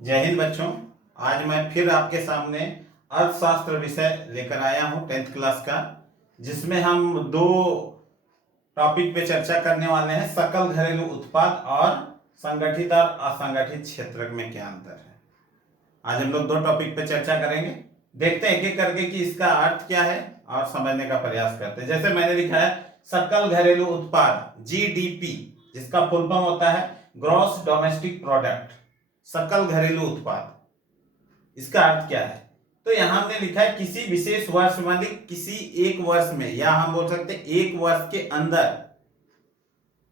जय हिंद बच्चों। आज मैं फिर आपके सामने अर्थशास्त्र विषय लेकर आया हूं 10th क्लास का, जिसमें हम दो टॉपिक पे चर्चा करने वाले हैं। सकल घरेलू उत्पाद और संगठित और असंगठित क्षेत्र में क्या अंतर है। आज हम लोग दो टॉपिक पे चर्चा करेंगे। देखते हैं एक एक करके कि इसका अर्थ क्या है और समझने का प्रयास करते हैं। जैसे मैंने लिखा है सकल घरेलू उत्पाद जीडीपी, जिसका फुल फॉर्म होता है ग्रॉस डोमेस्टिक प्रोडक्ट। सकल घरेलू उत्पाद, इसका अर्थ क्या है? तो यहां हमने लिखा है किसी विशेष वर्ष में, किसी एक वर्ष में, या हम बोल सकते हैं एक वर्ष के अंदर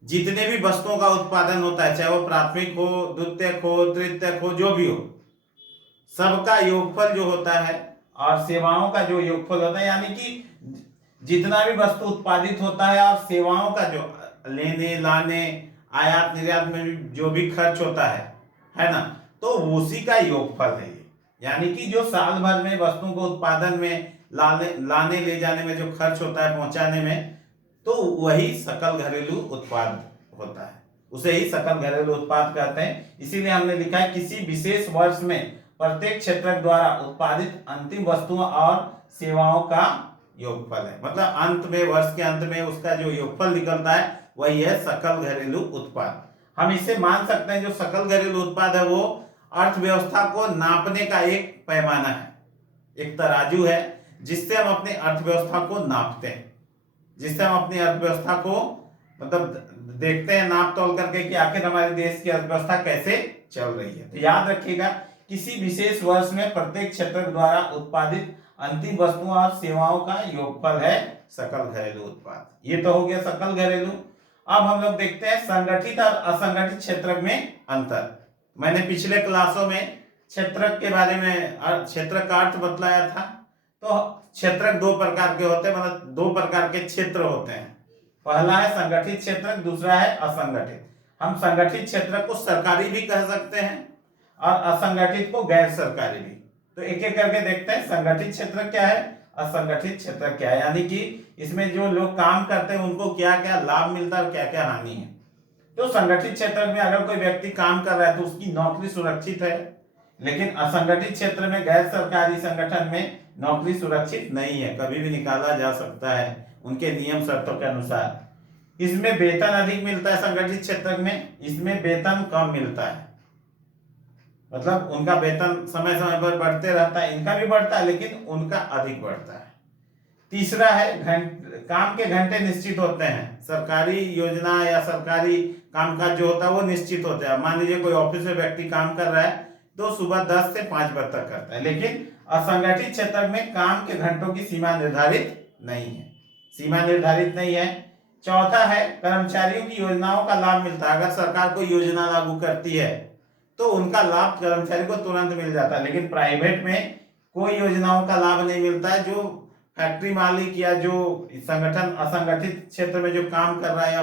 जितने भी वस्तुओं का उत्पादन होता है, चाहे वो प्राथमिक हो, द्वितीयक हो, तृतीयक हो, जो भी हो, सबका योगफल जो होता है और सेवाओं का जो योगफल होता है, यानी कि जितना भी वस्तु उत्पादित होता है और सेवाओं का जो लेने लाने, आयात निर्यात में जो भी खर्च होता है ना, तो उसी का योगफल है ये। यानी कि जो साल भर में वस्तुओं को उत्पादन में लाने ले जाने में जो खर्च होता है, पहुंचाने में, तो वही सकल घरेलू उत्पाद होता है, उसे ही सकल घरेलू उत्पाद कहते हैं। इसीलिए हमने लिखा है किसी विशेष वर्ष में प्रत्येक क्षेत्रक द्वारा उत्पादित अंतिम वस्तुओं और सेवाओं का योगफल है। मतलब अंत में, वर्ष के अंत में उसका जो योगफल निकलता है वही है सकल घरेलू उत्पाद। हम इसे मान सकते हैं जो सकल घरेलू उत्पाद है वो अर्थव्यवस्था को नापने का एक पैमाना है, एक तराजू है जिससे हम अपनी अर्थव्यवस्था को नापते हैं, जिससे हम अपनी अर्थव्यवस्था को मतलब देखते हैं नाप तोल करके कि आखिर हमारे देश की अर्थव्यवस्था कैसे चल रही है। तो याद रखिएगा किसी विशेष वर्ष में प्रत्येक क्षेत्र द्वारा उत्पादित अंतिम वस्तुओं और सेवाओं का योगफल है सकल घरेलू उत्पाद। ये तो हो गया सकल घरेलू। अब हम लोग देखते हैं संगठित और असंगठित क्षेत्र में अंतर। मैंने पिछले क्लासों में क्षेत्रक के बारे में, क्षेत्रक का अर्थ बतलाया था। तो क्षेत्रक दो प्रकार के होते हैं, मतलब दो प्रकार के क्षेत्र होते हैं। पहला है संगठित क्षेत्रक, दूसरा है असंगठित। हम संगठित क्षेत्र को सरकारी भी कह सकते हैं और असंगठित को गैर सरकारी भी। तो एक एक करके देखते हैं संगठित क्षेत्र क्या है, असंगठित क्षेत्र क्या है, यानी कि इसमें जो लोग काम करते हैं उनको क्या क्या लाभ मिलता है और क्या क्या हानि है। तो संगठित क्षेत्र में अगर कोई व्यक्ति काम कर रहा है तो उसकी नौकरी सुरक्षित है, लेकिन असंगठित क्षेत्र में, गैर सरकारी संगठन में नौकरी सुरक्षित नहीं है, कभी भी निकाला जा सकता है उनके नियम शर्तों के अनुसार। इसमें वेतन अधिक मिलता है संगठित क्षेत्र में, इसमें वेतन कम मिलता है। मतलब उनका वेतन समय समय पर बढ़ते रहता है, इनका भी बढ़ता है लेकिन उनका अधिक बढ़ता है। तीसरा है काम के घंटे निश्चित होते हैं। सरकारी योजना या सरकारी कामकाज जो होता है वो निश्चित होता है। मान लीजिए कोई ऑफिस में व्यक्ति काम कर रहा है तो सुबह 10 से 5 बजे तक करता है, लेकिन असंगठित क्षेत्र में काम के घंटों की सीमा निर्धारित नहीं है, सीमा निर्धारित नहीं है। चौथा है कर्मचारियों की योजनाओं का लाभ मिलता है। अगर सरकार कोई योजना लागू करती है तो उनका लाभ कर्मचारी को तुरंत मिल जाता है, लेकिन प्राइवेट में कोई योजनाओं का लाभ नहीं मिलता है। जो फैक्ट्री मालिक या जो संगठन असंगठित क्षेत्र में जो काम कर रहा है या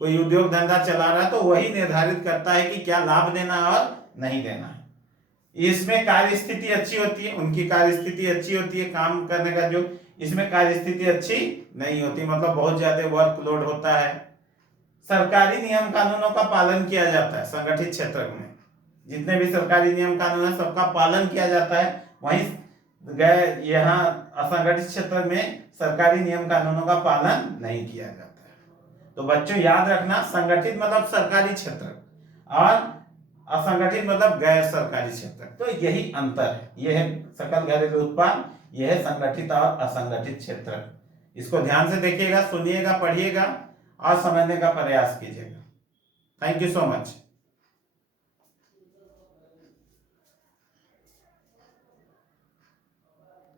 कोई उद्योग धंधा चला रहा है तो वही निर्धारित करता है कि क्या लाभ देना है और नहीं देना है। इसमें कार्य स्थिति अच्छी होती है, उनकी कार्य स्थिति अच्छी होती है, काम करने का जो इसमें कार्य स्थिति अच्छी नहीं होती, मतलब बहुत ज्यादा वर्कलोड होता है। सरकारी नियम कानूनों का पालन किया जाता है संगठित क्षेत्र में, जितने भी सरकारी नियम कानून है सबका पालन किया जाता है। वहीं यहाँ असंगठित क्षेत्र में सरकारी नियम कानूनों का पालन नहीं किया जाता है। तो बच्चों याद रखना, संगठित मतलब सरकारी क्षेत्र और असंगठित मतलब गैर सरकारी क्षेत्र। तो यही अंतर है, यह है सकल घरेलू उत्पाद, यह है संगठित और असंगठित क्षेत्र। इसको ध्यान से देखिएगा, सुनिएगा, पढ़िएगा और समझने का प्रयास कीजिएगा। Thank you so much.